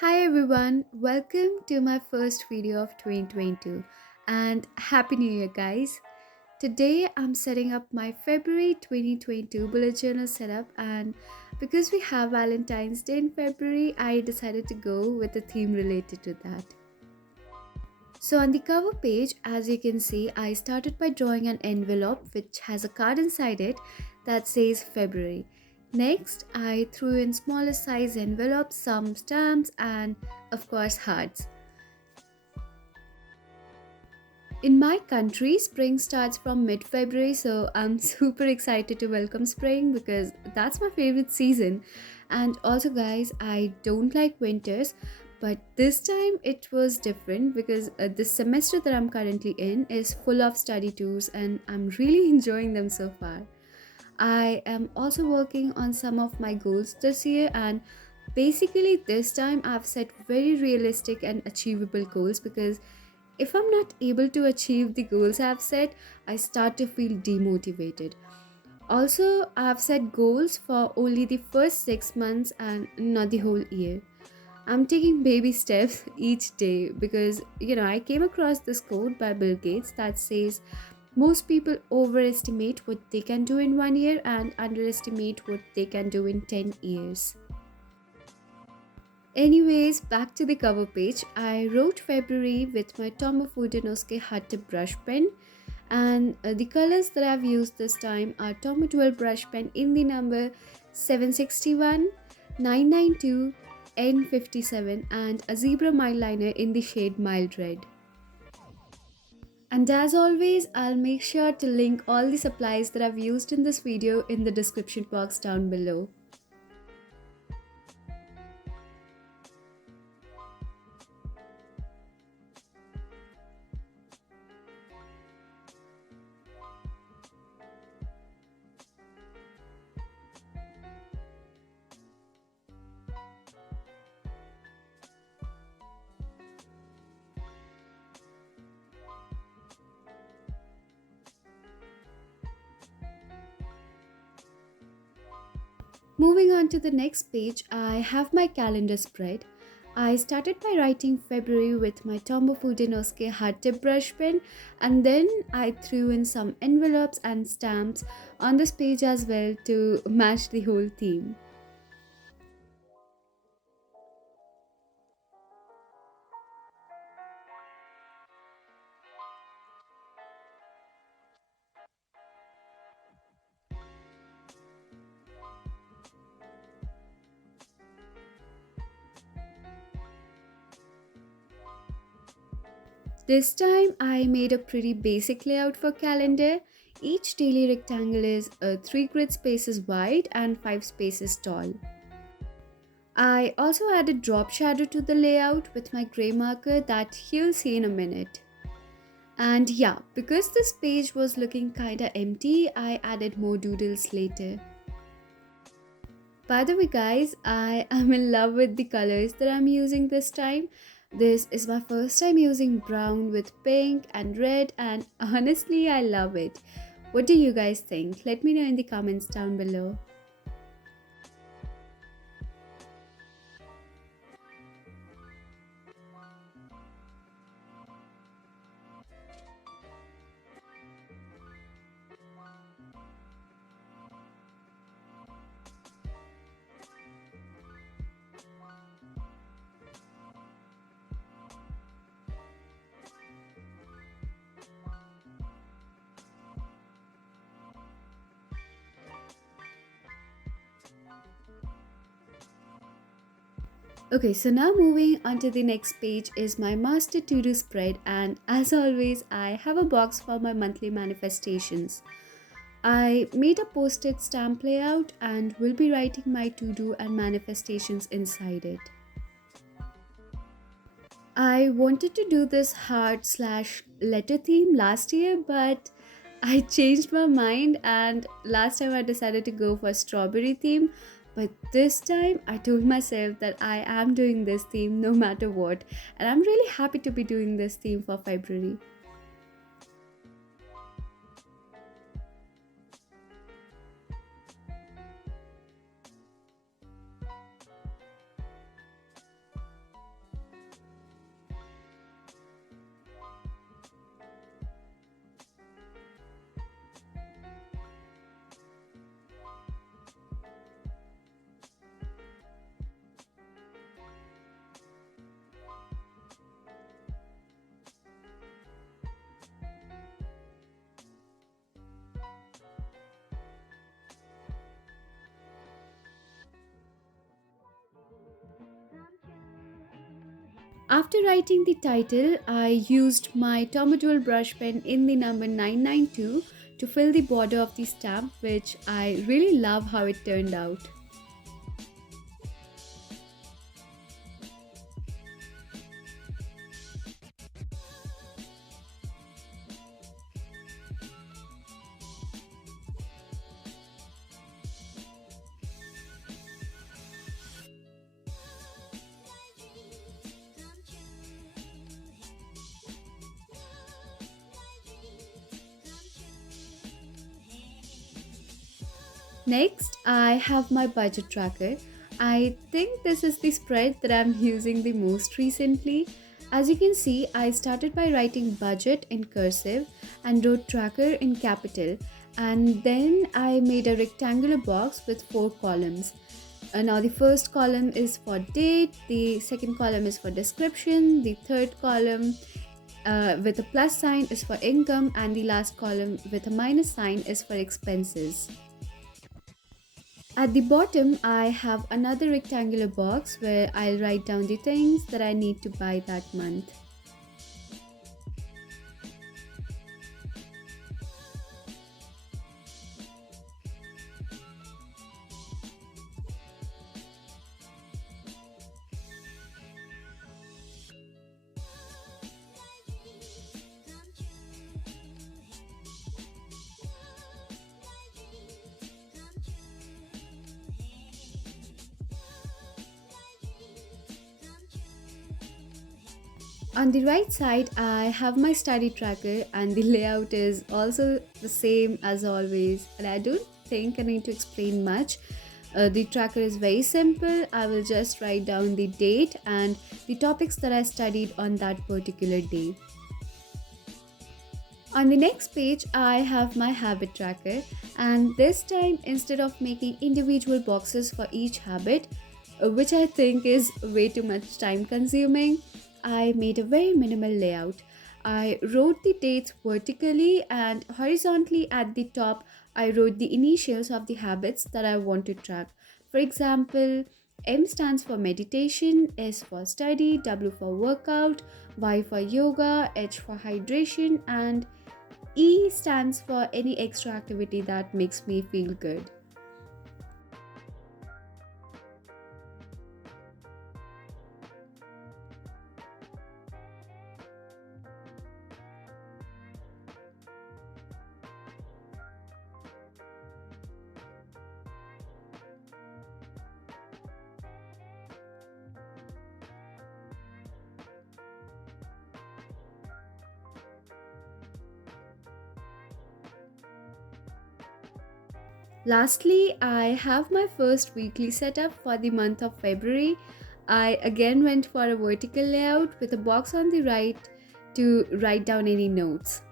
Hi everyone, welcome to my first video of 2022 and Happy New Year, guys. Today I'm setting up my February 2022 bullet journal setup, and because we have Valentine's Day in February, I decided to go with a theme related to that. So, on the cover page, as you can see, I started by drawing an envelope which has a card inside it that says February. Next, I threw in smaller size envelopes, some stamps, and of course, hearts. In my country, spring starts from mid February, so I'm super excited to welcome spring because that's my favorite season. And also, guys, I don't like winters, but this time it was different because the semester that I'm currently in is full of study tours and I'm really enjoying them so far. I am also working on some of my goals this year, and basically, this time I've set very realistic and achievable goals because if I'm not able to achieve the goals I've set, I start to feel demotivated. Also, I've set goals for only the first 6 months and not the whole year. I'm taking baby steps each day because I came across this quote by Bill Gates that says most people overestimate what they can do in 1 year and underestimate what they can do in 10 years. Anyways, back to the cover page. I wrote February with my Tombow Fudenosuke Hot Tip brush pen, and the colors that I've used this time are Tombow 12 brush pen in the number 761, 992, N57, and a zebra mild liner in the shade mild red. And as always, I'll make sure to link all the supplies that I've used in this video in the description box down below. Moving on to the next page, I have my calendar spread. I started by writing February with my Tombow Fudenosuke hard tip brush pen, and then I threw in some envelopes and stamps on this page as well to match the whole theme. This time I made a pretty basic layout for calendar. Each daily rectangle is 3 grid spaces wide and 5 spaces tall. I also added drop shadow to the layout with my grey marker that you'll see in a minute. And yeah, because this page was looking kinda empty, I added more doodles later. By the way, guys, I am in love with the colors that I'm using this time. This is my first time using brown with pink and red, and honestly, I love it. What do you guys think? Let me know in the comments down below. Okay, so now moving on to the next page is my master to-do spread, and as always, I have a box for my monthly manifestations. I made a post-it stamp layout and will be writing my to-do and manifestations inside it. I wanted to do this heart slash letter theme last year, but I changed my mind, and last time I decided to go for strawberry theme. But this time I told myself that I am doing this theme no matter what, and I'm really happy to be doing this theme for February. After writing the title, I used my Tomadoll brush pen in the number 992 to fill the border of the stamp, which I really love how it turned out. Next, I have my budget tracker. I think this is the spread that I'm using the most recently. As you can see, I started by writing budget in cursive and wrote tracker in capital, and then I made a rectangular box with four columns. Now, the first column is for date, the second column is for description, the third column with a plus sign is for income, and the last column with a minus sign is for expenses. At the bottom, I have another rectangular box where I'll write down the things that I need to buy that month. On the right side, I have my study tracker, and the layout is also the same as always. And I don't think I need to explain much. The tracker is very simple. I will just write down the date and the topics that I studied on that particular day. On the next page, I have my habit tracker, and this time, instead of making individual boxes for each habit, which I think is way too much time consuming, I made a very minimal layout. I wrote the dates vertically, and horizontally at the top, I wrote the initials of the habits that I want to track. For example, M stands for meditation, S for study, W for workout, Y for yoga, H for hydration, and E stands for any extra activity that makes me feel good. Lastly, I have my first weekly setup for the month of February. I again went for a vertical layout with a box on the right to write down any notes.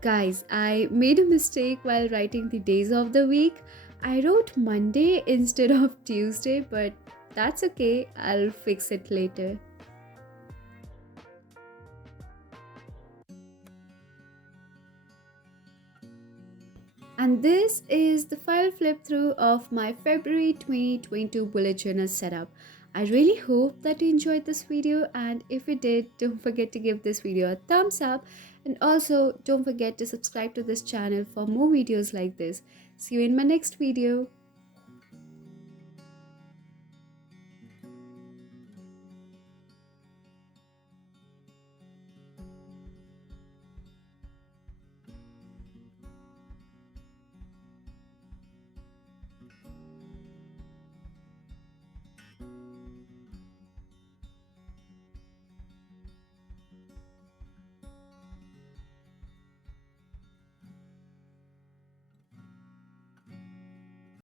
Guys, I made a mistake while writing the days of the week. I wrote Monday instead of Tuesday, but that's okay, I'll fix it later. And this is the final flip through of my February 2022 bullet journal setup. I really hope that you enjoyed this video, and if you did, don't forget to give this video a thumbs up And also, don't forget to subscribe to this channel for more videos like this. See you in my next video.